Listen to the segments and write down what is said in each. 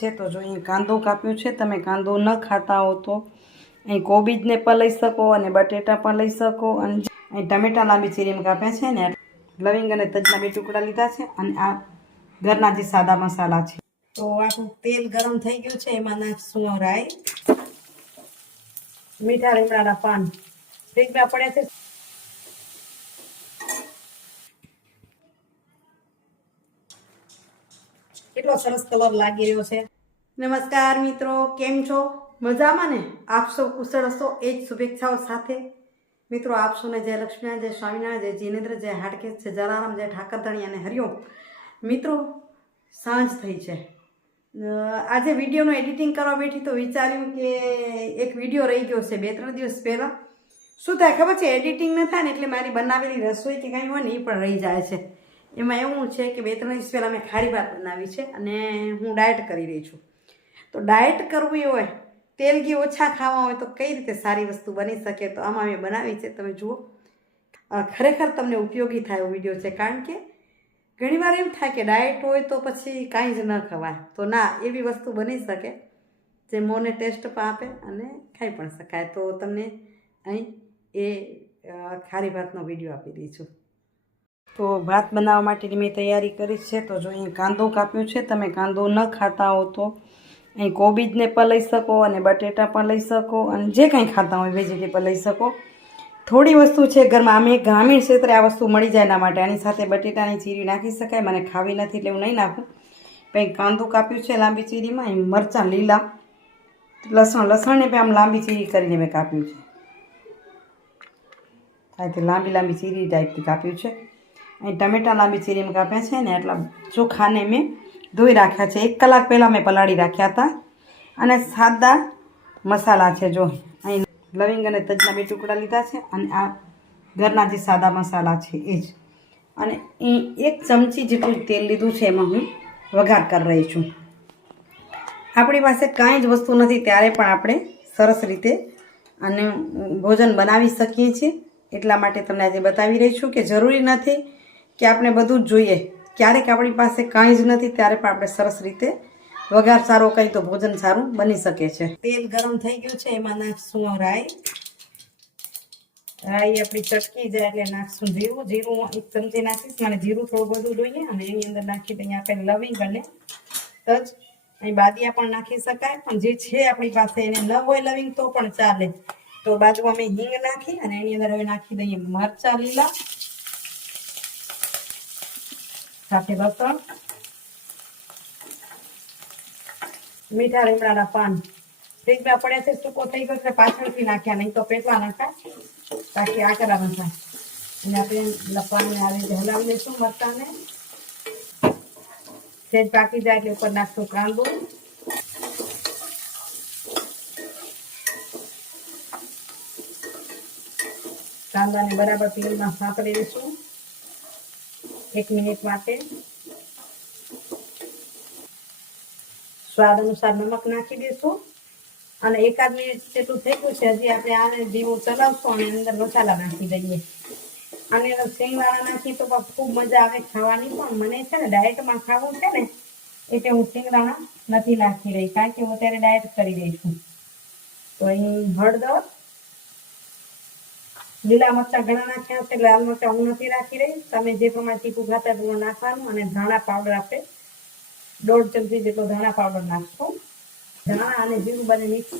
છે, તો જો અહીં કાંદો કાપ્યો છે, તમે કાંદો ન ખાતા હો તો અહીં કોબીજને પણ લઈ શકો અને બટેટા પણ લઈ શકો અને અહીં ટમેટા લાંબી ચીરીમાં કાપ્યા છે ને, લવિંગ અને તજના બે ટુકડા લીધા છે અને આ ઘરના જે સાદા મસાલા છે. તો આપણું તેલ ગરમ થઈ ગયું છે, એમાં નાખશું રાઈ. મીઠા લીમડાના પાન ફ્રીજમાં પડ્યા છે. કેટલો સરસ કલર લાગી રહ્યો છે. નમસ્કાર મિત્રો, કેમ છો? મજામાં ને? આપ સૌ કુશળ હશો? એ જ શુભેચ્છાઓ સાથે. મિત્રો, આપ સૌને જય લક્ષ્મીનારાયણ જય સ્વામિનારાયણ, જય જીનેન્દ્ર, જય હાડકેશ, જય જલારામ, જય ઠાકરધણી અને હરિઓમ મિત્રો, સાંજ થઈ છે. આજે વિડીયોનું એડિટિંગ કરવા બેઠી તો વિચાર્યું કે એક વીડિયો રહી ગયો છે, બે ત્રણ દિવસ પહેલાં. શું થાય ખબર છે? એડિટિંગ ન થાય ને એટલે મારી બનાવેલી રસોઈ કે કંઈ હોય ને એ પણ રહી જાય છે. એમાં એવું છે કે બે ત્રણ દિવસ પહેલાં મેં ખારી ભાત બનાવી છે અને હું ડાયટ કરી રહી છું. તો ડાયટ કરવી હોય તેલગી ઓછા ખાવા હોય તો કઈ રીતે સારી વસ્તુ બની શકે? તો આમાં મેં બનાવી છે. તમે જુઓ. ખરેખર તમને ઉપયોગી થાય એવો વીડિયો છે. કારણ કે ઘણીવાર એમ થાય કે ડાયટ હોય તો પછી કાંઈ જ ન ખવાય. તો ના, એવી વસ્તુ બની શકે જે મોંને ટેસ્ટ પણ આપે અને ખાઈ પણ શકાય. તો તમને અહીં એ ખારી ભાતનો વીડિયો આપી દઈ છું. તો ભાત બનાવવા માટેની મેં તૈયારી કરી છે. તો જો અહીં કાંદો કાપ્યો છે. તમે કાંદો ન ખાતા હો તો અહીં કોબીજને પણ લઈ શકો અને બટેટા પણ લઈ શકો અને જે કંઈ ખાતા હોય વેજીટેબલ લઈ શકો. થોડી વસ્તુ છે, ઘરમાં અમે ગ્રામીણ ક્ષેત્રે આ વસ્તુ મળી જાય એના માટે. આની સાથે બટેટાની ચીરી નાખી શકાય, મને ખાવી નથી એટલે હું નહીં નાખું. પછી કાંદું કાપ્યું છે લાંબી ચીરીમાં, અહીં મરચાં, લીલા, લસણ, લસણને પણ આમ લાંબી ચીરી કરીને મેં કાપ્યું છે. આ લાંબી લાંબી ચીરી ટાઈપથી કાપ્યું છે. અહીં ટમેટા લાંબી ચીરીમાં કાપ્યા છે ને એટલા ચોખાને મેં ધોઈ રાખ્યા છે. એક કલાક પહેલાં મેં પલાળી રાખ્યા હતા. અને સાદા મસાલા છે જો. અહીં લવિંગ અને તજના બે ટુકડા લીધા છે અને આ ઘરના જે સાદા મસાલા છે એ જ. અને એક ચમચી જેટલું તેલ લીધું છે એમાં હું વઘાર કરી રહી છું. આપણી પાસે કાંઈ જ વસ્તુ નથી, ત્યારે પણ આપણે સરસ રીતે અને ભોજન બનાવી શકીએ છીએ. એટલા માટે તમને આજે બતાવી રહી છું કે જરૂરી નથી કે આપણે બધું જ જોઈએ. ક્યારેક આપણી પાસે કાંઈ જ નથી, ત્યારે પણ આપણે સરસ રીતે વઘાર સારો કંઈ તો ભોજન સારું બની શકે છે. તેલ ગરમ થઈ ગયું છે, એમાં નાખશું રાઈ. રાઈ આપણી ચટકી જાય એટલે નાખશું જીરું. જીરું એક ચમચી નાખીશ મને જીરું થોડું બધું જોઈએ અને એની અંદર નાખી દઈએ આપણે લવિંગ અને તજ. અહીં બાદિયા પણ નાખી શકાય, પણ જે છે આપણી પાસે એને ન હોય લવિંગ તો પણ ચાલે. તો બાજુ અમે હિંગ નાખી અને એની અંદર હવે નાખી દઈએ મરચા લીલા. સાથે લસણ મીઠા લીમડાના પાન ફ્રીજમાં પડ્યા છે સૂકો થઈ ગયો એટલે પાછળથી નાખ્યા નહીં તો પેટવા નાખાય તાકી આકરા ન થાય અને આપણે લપવાને આવી રીતે હલાવી લઈશું મરચાને સેજ પાકી જાય એટલે ઉપર નાખશું કાંદો કાંદાને બરાબર તેલમાં સાંતળી દઈશું એક મિનિટ માટે. સ્વાદ અનુસાર નમક નાખી દઈશું. અને એકાદ મિનિટ જેટલું થઈ ગયું છે, હજી આપણે આને ધીમું ચલાવશું અને અંદર મસાલા નાખી દઈએ. અને શેંગદાણા નાખી તો ખૂબ મજા આવે ખાવાની, પણ મને છે ને ડાયટમાં ખાવું છે ને, એટલે હું શેંગદાણા નથી નાખી રહી, કારણ કે હું અત્યારે ડાયટ કરી રહી છું. તો અહીં હળદર લીલા મરચા ઘણા નાખ્યા છે લાલ મરચા હું નથી રાખી રહી. તમે જે પ્રમાણે તીખું ખાતા એટલું નાખવાનું અને ધાણા પાવડર આપણે દોઢ ચમચી જેટલો ધાણા પાવડર નાખશું ધાણા અને જીરું બને મિક્સ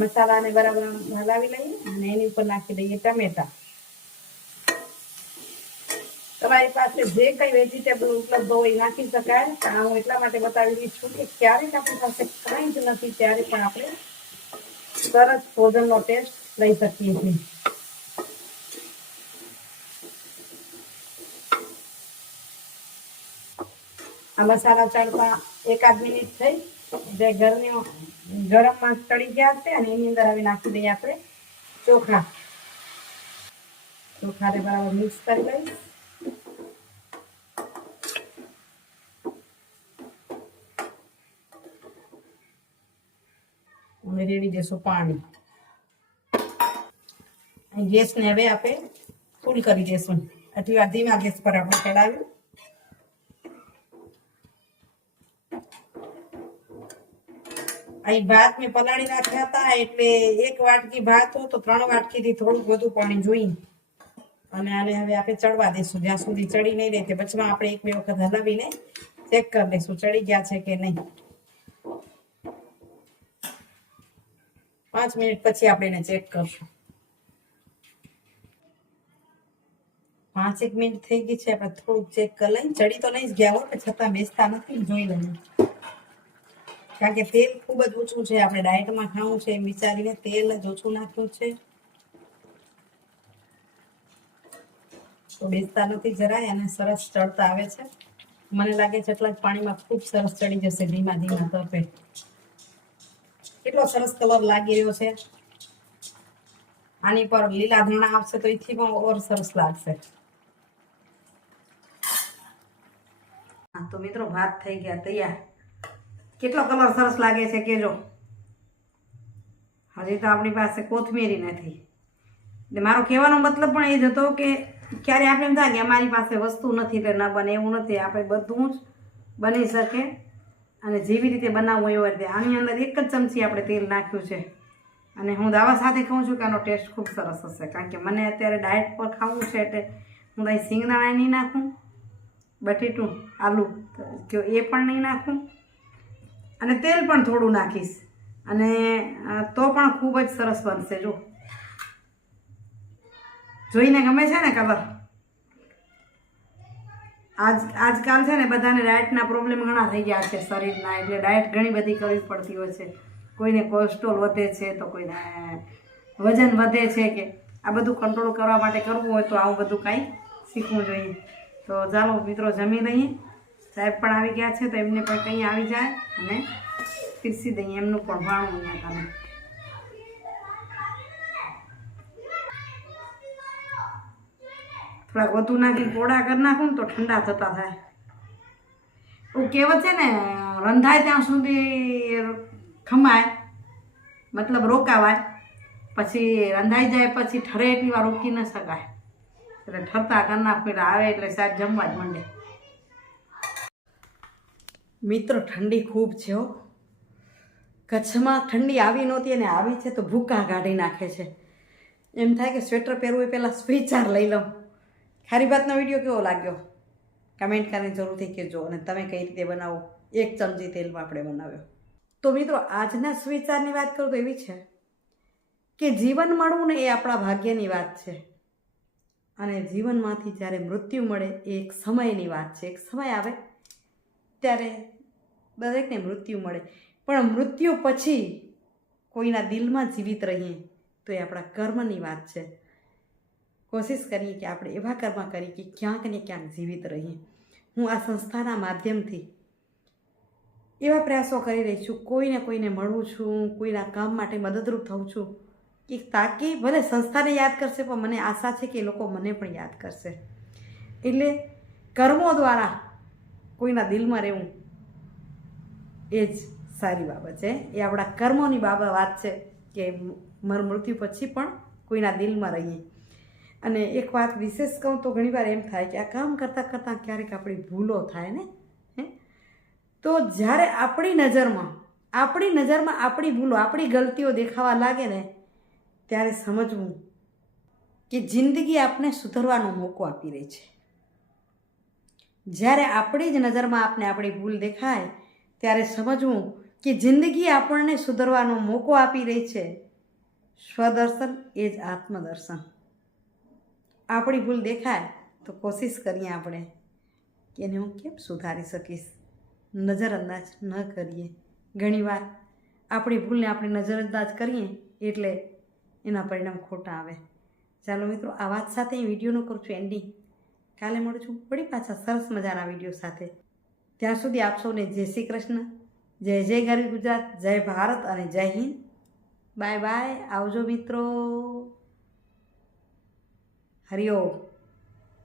મસાલાને બરાબર હલાવી લઈએ અને એની ઉપર નાખી દઈએ ટમેટા. તમારી પાસે જે કઈ વેજીટેબલ ઉપલબ્ધ હોય નાખી શકાય. હું એટલા માટે બતાવી છું કે ક્યારેક આપણી પાસે કંઈ જ નથી, ત્યારે પણ આપણે સરસ ભોજનનો ટેસ્ટ લઈ શકીએ છીએ. આ મસાલા ચડતા એકાદ મિનિટ થઈ. જે ઘરની ગરમમાં ચડી ગયા છે અને એની અંદર હવે નાખી દઈએ આપણે ચોખા. ચોખાને બરાબર મિક્સ કરી અને રેડી દેશું પાણી. ગેસને હવે આપણે ફૂલ કરી દેશું. આટલી વાર ધીમા ગેસ પર આપણે ચડાવ્યું અહીં ભાત મેં પલાળી નાખ્યા હતા, એટલે એક વાટકી ભાત હો તો ત્રણ વાટકીથી થોડુંક વધુ પાણી જોઈ અને આને હવે આપણે ચડવા દઈશું જ્યાં સુધી ચડી નહીં રહે તે આપણે એક બે વખત હલાવીને ચેક કરી લઈશું, ચડી ગયા છે કે નહીં. પાંચ મિનિટ પછી આપણે એને ચેક કરશું. પાંચેક મિનિટ થઈ ગઈ છે, આપણે થોડુંક ચેક કરી લઈએ ચડી તો નહીં જ ગયા હોય છતાં બેસતા નથી જોઈ લઈએ. કારણ કે તેલ ખૂબ જ ઓછું છે, આપણે ડાયટમાં ખાવું છે, એમ વિચારીને તેલ જ ઓછું નાખ્યું છે. તો બેસતા નથી જરાય અને સરસ ચડતા આવે છે. મને લાગે છે એટલા જ પાણીમાં ખૂબ સરસ ચડી જશે ધીમા ધીમા તપે કેટલો સરસ કલર લાગી રહ્યો છે. આની પર લીલા ધાણા આવશે તો એથી પણ ઓર સરસ લાગશે. તો મિત્રો, ભાત થઈ ગયા, તૈયાર. કેટલો કલર સરસ લાગે છે કેજો. હજી તો આપણી પાસે કોથમીરી નથી. એટલે મારો કહેવાનો મતલબ પણ એ જ હતો કે ક્યારે આપણે એમ થાય કે અમારી પાસે વસ્તુ નથી એટલે ન બને એવું નથી. આપણે બધું જ બની શકે અને જેવી રીતે બનાવવું એવી રીતે. આની અંદર એક જ ચમચી આપણે તેલ નાખ્યું છે. અને હું દાવા સાથે કહું છું કે આનો ટેસ્ટ ખૂબ સરસ હશે. કારણ કે મને અત્યારે ડાયટ પર ખાવું છે એટલે હું અહીં સિંગદાણા નહીં નાખું, બટેટું, આલુ એ પણ નહીં નાખું. અને તેલ પણ થોડું નાખીશ. અને તો પણ ખૂબ જ સરસ બનશે, જો. જોઈને ગમે છે ને કલર આજ, આજકાલ છે ને બધાને ડાયટના પ્રોબ્લેમ ઘણા થઈ ગયા છે શરીરના, એટલે ડાયટ ઘણી બધી કરવી પડતી હોય છે. કોઈને કોલેસ્ટ્રોલ વધે છે તો કોઈને વજન વધે છે કે આ બધું કંટ્રોલ કરવા માટે કરવું હોય તો આવું બધું કાંઈ શીખવું જોઈએ. તો ચાલો મિત્રો, જમી લઈએ. સાહેબ પણ આવી ગયા છે તો એમને પણ કંઈ આવી જાય અને પીરસી દઈએ એમનું પણ ભાણું અહીંયા તમે. થોડાક વધુ નાખી પોળા કરી નાખું ને તો ઠંડા થતા થાય. એવું કહેવત છે ને, રંધાય ત્યાં સુધી ખમાય, મતલબ રોકાવાય, પછી રંધાઈ જાય પછી ઠરે એટલી વાર રોકી ન શકાય. એટલે ઠરતા કરી નાખું આવે એટલે સાહેબ જમવા જ માંડે. મિત્રો ઠંડી ખૂબ છે હો. કચ્છમાં ઠંડી આવી નહોતી અને આવી છે તો ભૂકા કાઢી નાખે છે. એમ થાય કે સ્વેટર પહેરવું એ પહેલાં સ્વીચાર લઈ લઉં. ખારી ભાતનો વીડિયો કેવો લાગ્યો? કમેન્ટ કરીને જરૂરથી કહેજો અને તમે કઈ રીતે બનાવો? એક ચમચી તેલમાં આપણે બનાવ્યો. તો મિત્રો, આજના સ્વિચારની વાત કરું તો એવી છે કે જીવન મળવું ને એ આપણા ભાગ્યની વાત છે. અને જીવનમાંથી જ્યારે મૃત્યુ મળે એ એક સમયની વાત છે. એક સમય આવે ત્યારે દરેકને મૃત્યુ મળે. પણ મૃત્યુ પછી કોઈના દિલમાં જીવિત રહીએ તો એ આપણા કર્મની વાત છે. કોશિશ કરીએ કે આપણે એવા કર્મ કરીએ કે ક્યાંક ને ક્યાંક જીવિત રહીએ. હું આ સંસ્થાના માધ્યમથી એવા પ્રયાસો કરી રહી છું, કોઈને કોઈને મળું છું, કોઈના કામ માટે મદદરૂપ થઉં છું કે તાકી ભલે સંસ્થાને યાદ કરશે, પણ મને આશા છે કે એ લોકો મને પણ યાદ કરશે. એટલે કર્મો દ્વારા કોઈના દિલમાં રહેવું એ જ સારી બાબત છે. એ આપણા કર્મોની બાબત વાત છે કે મર મૃત્યુ પછી પણ કોઈના દિલમાં રહીએ. અને એક વાત વિશેષ કહું તો ઘણીવાર એમ થાય કે આ કામ કરતાં કરતાં ક્યારેક આપણી ભૂલો થાય ને, હે? તો જ્યારે આપણી નજરમાં આપણી નજરમાં આપણી ભૂલો, આપણી ગલતીઓ દેખાવા લાગે ને, ત્યારે સમજવું કે જિંદગી આપને સુધરવાનો મોકો આપી રહી છે. જ્યારે આપણી જ નજરમાં આપને આપણી ભૂલ દેખાય, ત્યારે સમજવું કે જિંદગી આપણને સુધરવાનો મોકો આપી રહી છે. સ્વદર્શન એ જ આત્મદર્શન. આપણી ભૂલ દેખાય તો કોશિશ કરીએ આપણે કે એને હું કેમ સુધારી શકીશ? નજરઅંદાજ ન કરીએ. ઘણીવાર આપણી ભૂલને આપણે નજરઅંદાજ કરીએ એટલે એના પરિણામ ખોટા આવે. ચાલો મિત્રો, આ વાત સાથે વિડીયોનો કરું છું એન્ડિંગ કાલે મળું છું. વળી પાછા સરસ મજાના વીડિયો સાથે. ત્યાં સુધી આપ સૌને જય શ્રી કૃષ્ણ, જય જય ગરવી ગુજરાત, જય ભારત અને જય હિન્દ. Bye bye. આવજો મિત્રો. હરિઓમ